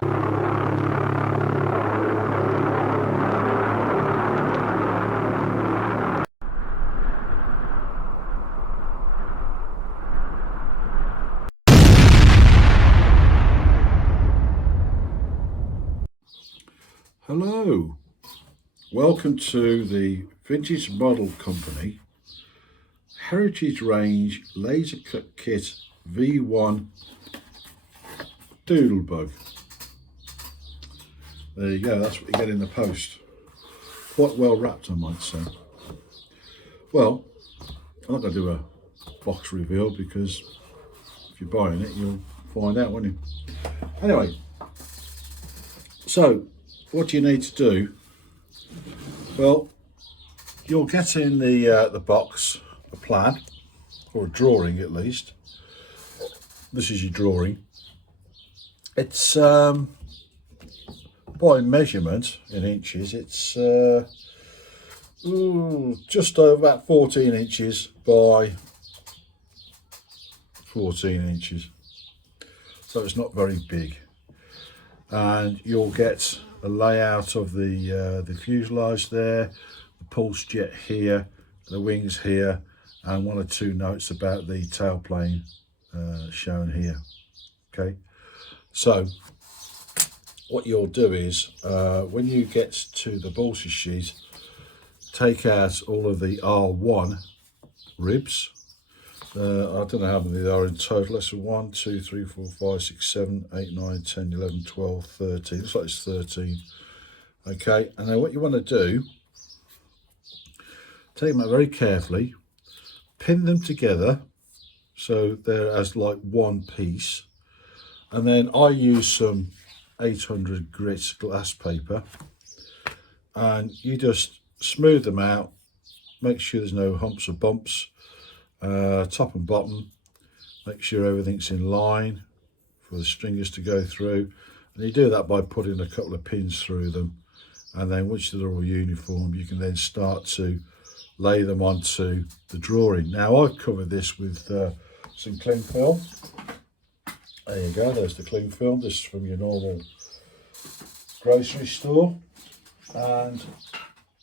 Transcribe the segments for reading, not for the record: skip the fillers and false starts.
Hello, welcome to the Vintage Model Company Heritage Range Laser Cut Kit V1 Doodlebug. There you go, that's what you get in the post. Quite well wrapped, I might say. Well, I'm not going to do a box reveal because if you're buying it, you'll find out, won't you? Anyway, so what you need to do, well, you'll get in the box a plan, or a drawing at least. This is your drawing. It's by measurement in inches, it's just over about 14 inches by 14 inches. So it's not very big. And you'll get a layout of the fuselage there, the pulse jet here, the wings here, and one or two notes about the tailplane shown here. Okay, so what you'll do is when you get to the balsa sheet, take out all of the R1 ribs. I don't know how many there are in total. That's 1, 2, 3, 4, 5, 6, 7, 8, 9, 10, 11, 12, 13. Looks like it's 13. Okay, and then what you want to do, take them out very carefully, pin them together so they're as like one piece, and then I use some 800 grit glass paper, and you just smooth them out, make sure there's no humps or bumps, top and bottom, make sure everything's in line for the stringers to go through, and you do that by putting a couple of pins through them, and then once they're all uniform you can then start to lay them onto the drawing. Now I've covered this with some cling film. There you go, there's the cling film. This is from your normal grocery store, and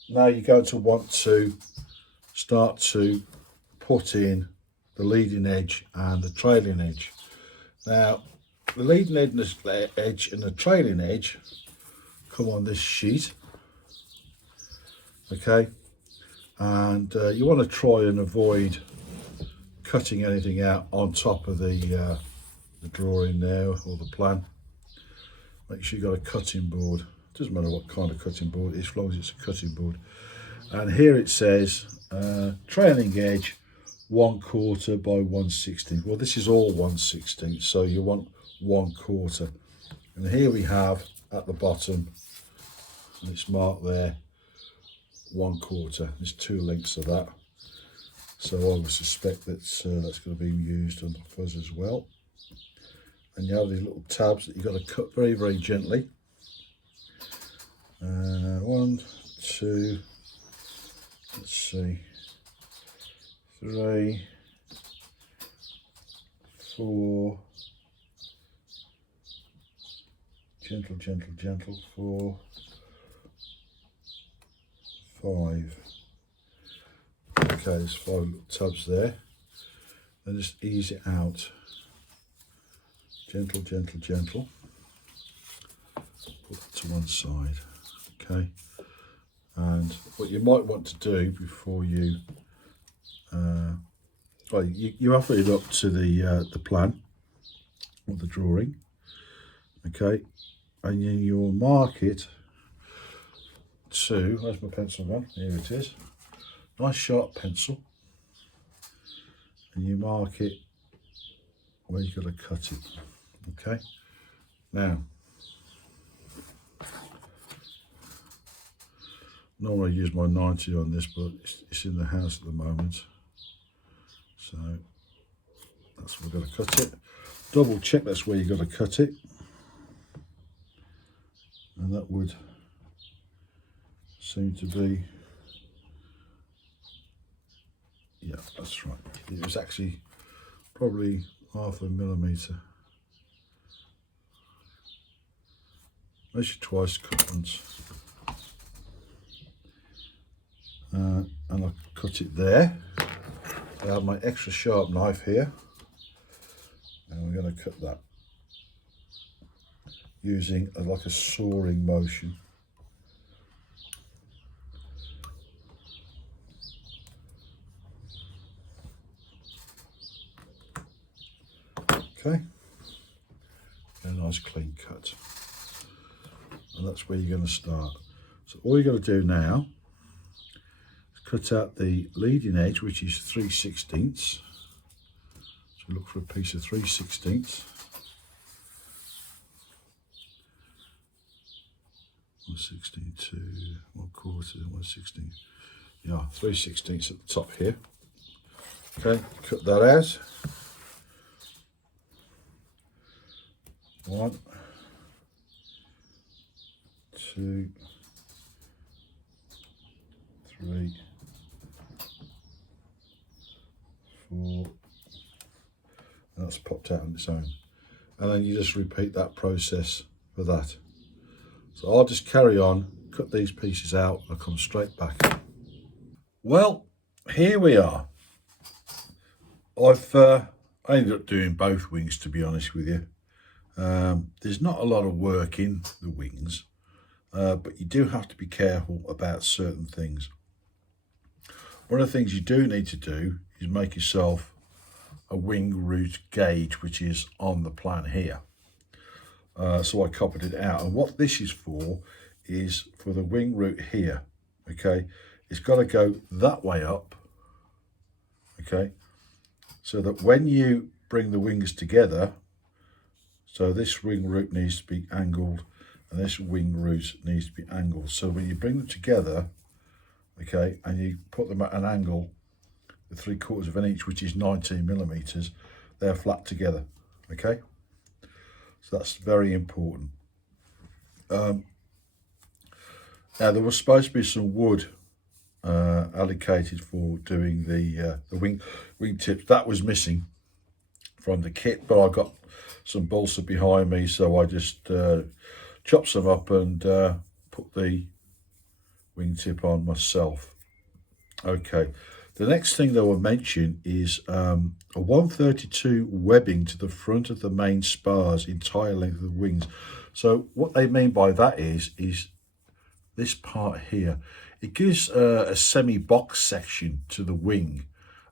now you're going to want to start to put in the leading edge and the trailing edge. Now the leading edge and the trailing edge come on this sheet, okay, and you want to try and avoid cutting anything out on top of the drawing there or the plan. Make sure you've got a cutting board. Doesn't matter what kind of cutting board it is, as long as it's a cutting board. And here it says trailing edge 1/4 by 1/16. Well, this is all 1/16, so you want 1/4. And here we have at the bottom, and it's marked there, 1/4. There's two lengths of that, so I would suspect that's going to be used on the fuzz as well. And you have these little tabs that you've got to cut very, very gently. 1, 2, let's see, 3, 4, gentle, gentle, gentle, 4, 5. Okay, there's 5 little tabs there. And just ease it out. Gentle, gentle, gentle. Put that to one side. Okay. And what you might want to do before you, well, you offer it up to the plan or the drawing. Okay, and then you'll mark it to, where's my pencil gone? Here it is. Nice sharp pencil, and you mark it where you've got to cut it. Okay, now normally I use my 90 on this, but it's in the house at the moment, so that's where we've got to cut it. Double check that's where you've got to cut it, and that would seem to be, yeah, that's right. It was actually probably 0.5 millimetre. measure twice, cut once. And I'll cut it there. I have my extra sharp knife here, and we're going to cut that using like a sawing motion. Okay, a nice clean cut, and that's where you're going to start. So all you're going to do now is cut out the leading edge, which is 3/16. So look for a piece of 3/16. 1/16 to 1/4, 1/16. Yeah, 3/16 at the top here. Okay, cut that out. 1, 2, 3, 4. That's popped out on its own. And then you just repeat that process for that. So I'll just carry on, cut these pieces out, and I'll come straight back. Well, here we are. I ended up doing both wings, to be honest with you. There's not a lot of work in the wings, but you do have to be careful about certain things. One of the things you do need to do is make yourself a wing root gauge, which is on the plan here. So I copied it out, and what this is for the wing root here. Okay, it's got to go that way up. Okay, so that when you bring the wings together, so this wing root needs to be angled and this wing root needs to be angled. So when you bring them together, okay, and you put them at an angle, the 3/4 of an inch, which is 19 millimeters, they're flat together. Okay, so that's very important. Now there was supposed to be some wood allocated for doing the wing tips. That was missing from the kit, but I got some balsa behind me, so I just chopped some up and put the wingtip on myself. Okay, the next thing that I will mention is a 132 webbing to the front of the main spars, entire length of the wings. So what they mean by that is this part here. It gives a semi-box section to the wing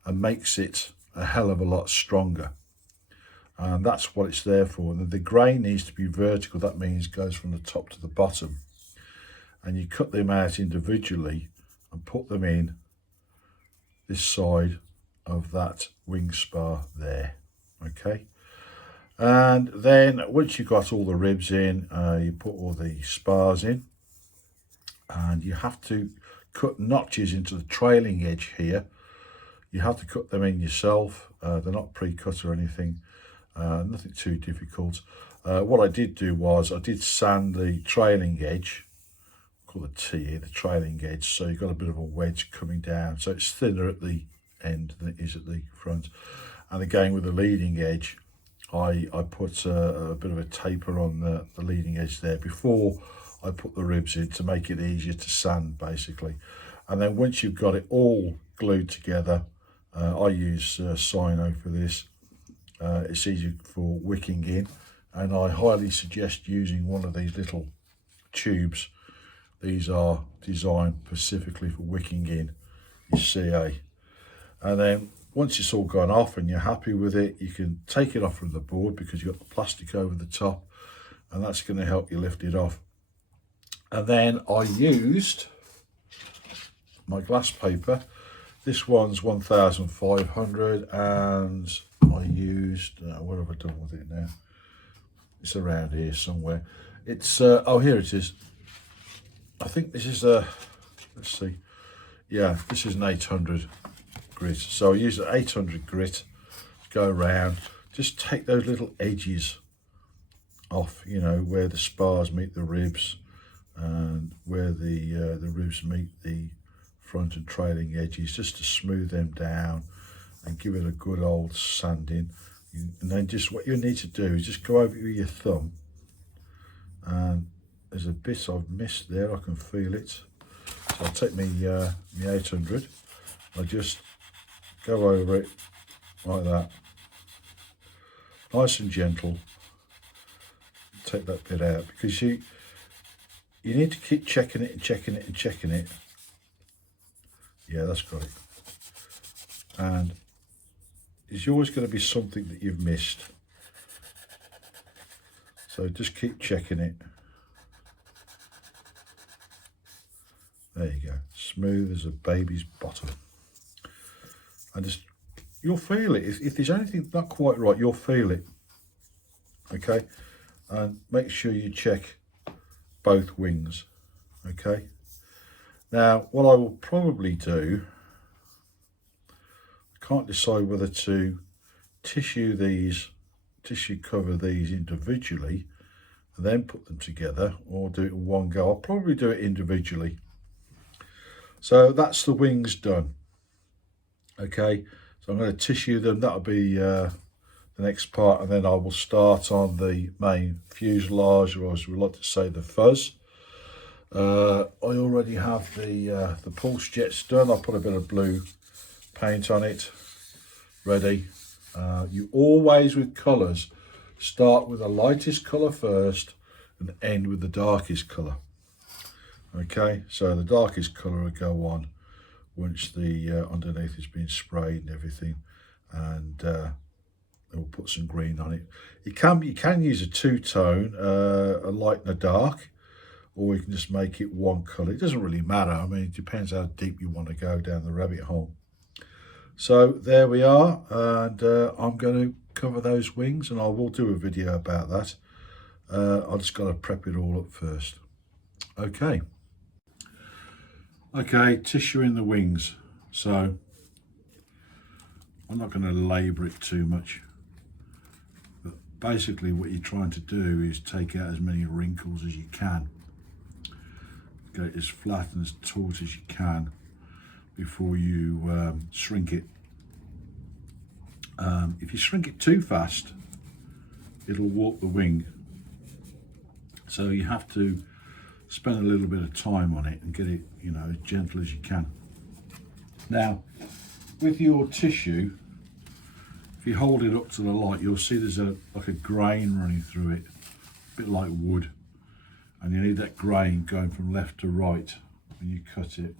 and makes it a hell of a lot stronger. And that's what it's there for. And the grain needs to be vertical. That means it goes from the top to the bottom. And you cut them out individually and put them in this side of that wing spar there. Okay. And then once you've got all the ribs in, you put all the spars in. And you have to cut notches into the trailing edge here. You have to cut them in yourself. They're not pre-cut or anything. Nothing too difficult. What I did do was I did sand the trailing edge, call it T here, the trailing edge, so you've got a bit of a wedge coming down, so it's thinner at the end than it is at the front. And again with the leading edge, I put a bit of a taper on the leading edge there before I put the ribs in to make it easier to sand basically. And then once you've got it all glued together, I use Sino for this. It's easy for wicking in, and I highly suggest using one of these little tubes. These are designed specifically for wicking in your CA. And then once it's all gone off and you're happy with it, you can take it off from the board because you've got the plastic over the top, and that's going to help you lift it off. And then I used my glass paper. This one's 1,500, and I used, what have I done with it now? It's around here somewhere. It's, oh, here it is. I think this is a, let's see. Yeah, this is an 800 grit. So I use an 800 grit, go around, just take those little edges off, you know, where the spars meet the ribs and where the ribs meet the front and trailing edges, just to smooth them down and give it a good old sanding. And then just what you need to do is just go over with your thumb and there's a bit I've missed there, I can feel it. So I'll take me 800, I just go over it like that, nice and gentle, take that bit out, because you need to keep checking it and checking it and checking it. Yeah, that's got it. And there's always going to be something that you've missed, so just keep checking it. There you go, smooth as a baby's bottom. And just, you'll feel it. If there's anything not quite right, you'll feel it. Okay, and make sure you check both wings. Okay, now what I will probably do, I can't decide whether to tissue cover these individually and then put them together, or do it in one go. I'll probably do it individually. So that's the wings done. Okay, so I'm going to tissue them. That'll be the next part, and then I will start on the main fuselage, or as we like to say, the fuzz. I already have the pulse jets done. I'll put a bit of blue paint on it, ready. You always, with colours, start with the lightest colour first and end with the darkest colour. Okay, so the darkest colour will go on once the underneath has been sprayed and everything, and we'll put some green on it. You can use a two-tone, a light and a dark, or you can just make it one colour. It doesn't really matter. I mean, it depends how deep you want to go down the rabbit hole. So there we are, and I'm going to cover those wings, and I will do a video about that. I just got to prep it all up first. Okay, tissuing the wings. So I'm not going to labour it too much, but basically what you're trying to do is take out as many wrinkles as you can, get it as flat and as taut as you can before you shrink it. If you shrink it too fast, it'll warp the wing, so you have to spend a little bit of time on it and get it, you know, as gentle as you can. Now, with your tissue, if you hold it up to the light, you'll see there's like a grain running through it, a bit like wood, and you need that grain going from left to right when you cut it.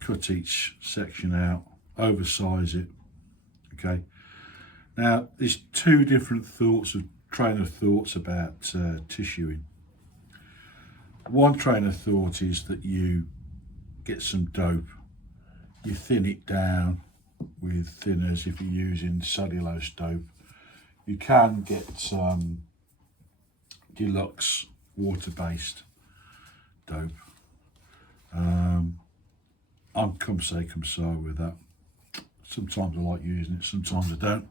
Cut each section out, oversize it. Okay, now there's two different train of thoughts about tissuing. One train of thought is that you get some dope, you thin it down with thinners. If you're using cellulose dope, you can get deluxe water-based dope. I'm come say come so with that. Sometimes I like using it, sometimes I don't.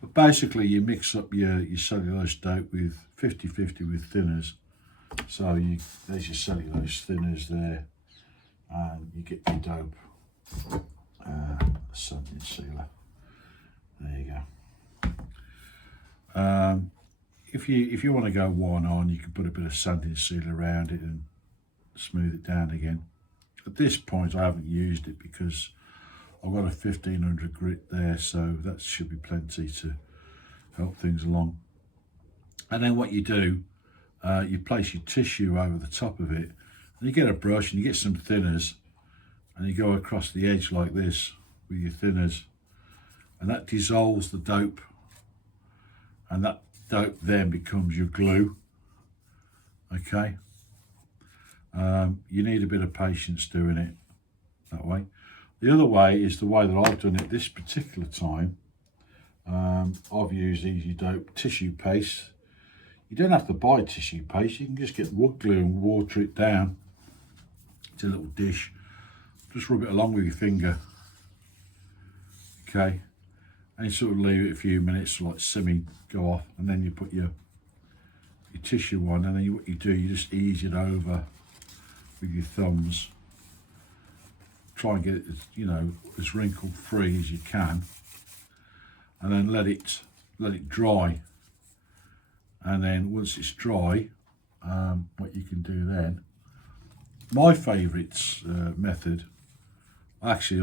But basically you mix up your cellulose dope with 50-50 with thinners. So there's your cellulose thinners there, and you get your dope, something sealer. There you go. If you want to go one on, you can put a bit of sanding sealer around it and smooth it down again. At this point I haven't used it because I've got a 1500 grit there, so that should be plenty to help things along. And then what you do, you place your tissue over the top of it, and you get a brush and you get some thinners, and you go across the edge like this with your thinners, and that dissolves the dope, and that dope then becomes your glue. Okay, you need a bit of patience doing it that way. The other way is the way that I've done it this particular time. I've used Easy Dope tissue paste. You don't have to buy tissue paste, you can just get wood glue and water it down. It's a little dish. Just rub it along with your finger. Okay, and you sort of leave it a few minutes, like semi go off, and then you put your tissue on, and then what you do, you just ease it over with your thumbs. Try and get it, you know, as wrinkle free as you can, and then let it dry. and then once it's dry, what you can do then, my favourite method, actually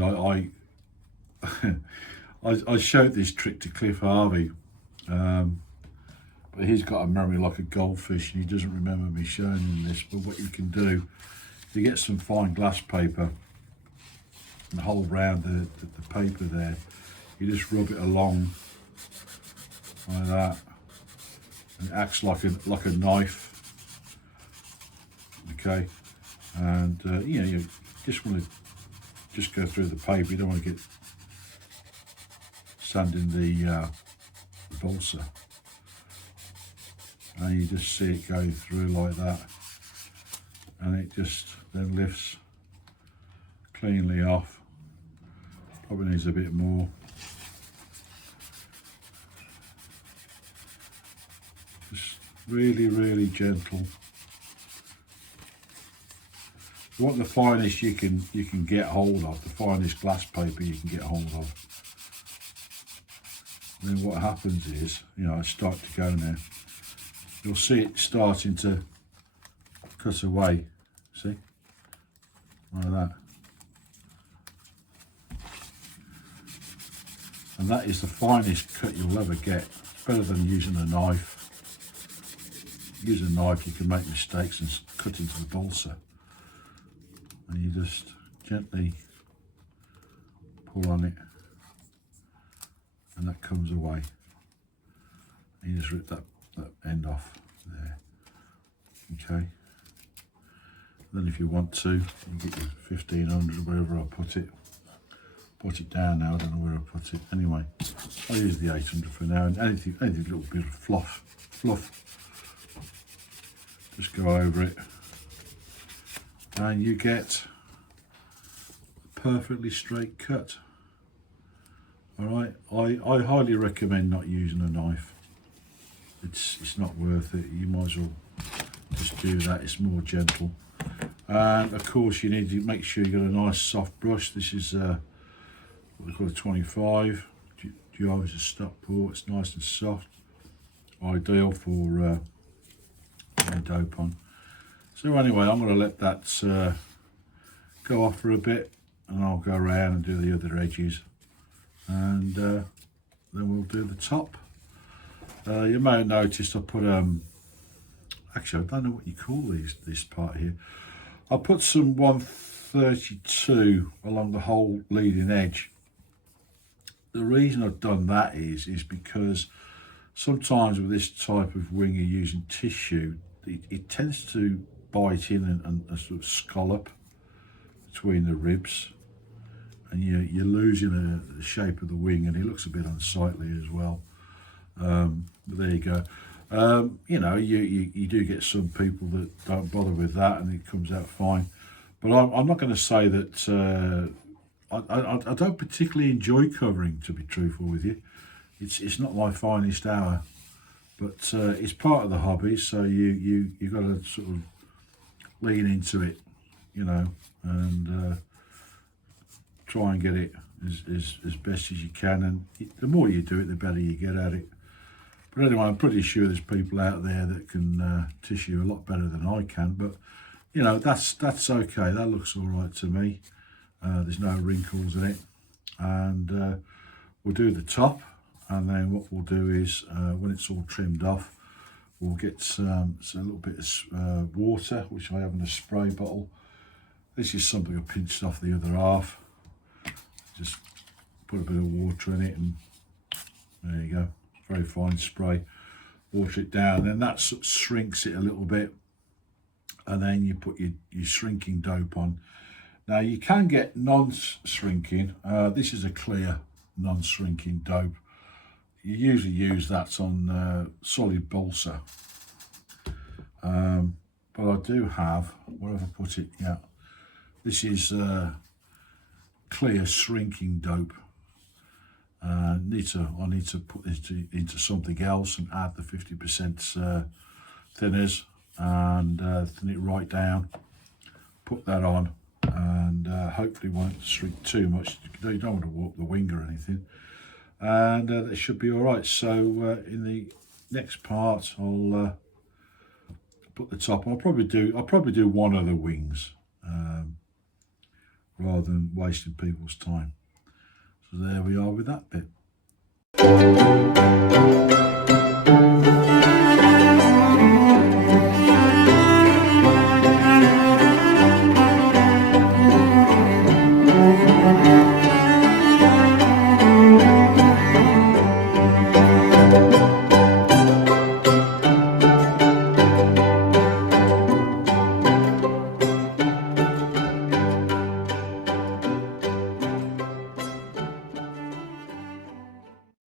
I showed this trick to Cliff Harvey, but he's got a memory like a goldfish and he doesn't remember me showing him this. But what you can do, you get some fine glass paper and hold round the paper there, you just rub it along like that, and it acts like a knife. Okay, and you know, you just want to just go through the paper. You don't want to get sand in the balsa, and you just see it going through like that, and it just then lifts cleanly off. Probably needs a bit more. Just really gentle. You want the finest you can get hold of, the finest glass paper you can get hold of. And then what happens is, you know, I start to go now. You'll see it starting to cut away. See? Like that. And that is the finest cut you'll ever get. It's better than using a knife. Use a knife, you can make mistakes and cut into the balsa. And you just gently pull on it, and that comes away. And you just rip that end off there. Okay. Then if you want to, you get your 1500, wherever I put it. Put it down now, I don't know where I put it. Anyway, I'll use the 800 for now, and anything little bit of fluff, just go over it. And you get a perfectly straight cut. All right, I highly recommend not using a knife. It's not worth it. You might as well just do that. It's more gentle. And of course, you need to make sure you got a nice soft brush. This is what we call a 25. Duos a Stockport. It's nice and soft. Ideal for dope on. So anyway, I'm going to let that go off for a bit, and I'll go around and do the other edges, and then we'll do the top. You may have noticed I put actually I don't know what you call this part here. I put some 132 along the whole leading edge. The reason I've done that is because sometimes with this type of wing you're using tissue, it tends to bite in and sort of scallop between the ribs, and you're losing the shape of the wing, and it looks a bit unsightly as well. But there you go. You know, you do get some people that don't bother with that, and it comes out fine. But I'm not going to say that I don't particularly enjoy covering, to be truthful with you. It's not my finest hour, but it's part of the hobby, so you've got to sort of lean into it, you know, and try and get it as best as you can. And the more you do it, the better you get at it. But anyway, I'm pretty sure there's people out there that can tissue a lot better than I can. But you know, that's okay. That looks all right to me. There's no wrinkles in it, and we'll do the top. And then what we'll do is, when it's all trimmed off, we'll get a little bit of water, which I have in a spray bottle. This is something I pinched off the other half. Just put a bit of water in it, and there you go. Very fine spray. Water it down, then that sort of shrinks it a little bit, and then you put your shrinking dope on. Now you can get non-shrinking. This is a clear non-shrinking dope. You usually use that on solid balsa, but I do have, where have I put it? Yeah, this is clear shrinking dope. I need to put this into something else and add the 50% thinners and thin it right down. Put that on, and hopefully won't shrink too much. You don't want to warp the wing or anything. And it should be all right. So in the next part I'll put the top. I'll probably do one of the wings rather than wasting people's time. So there we are with that bit.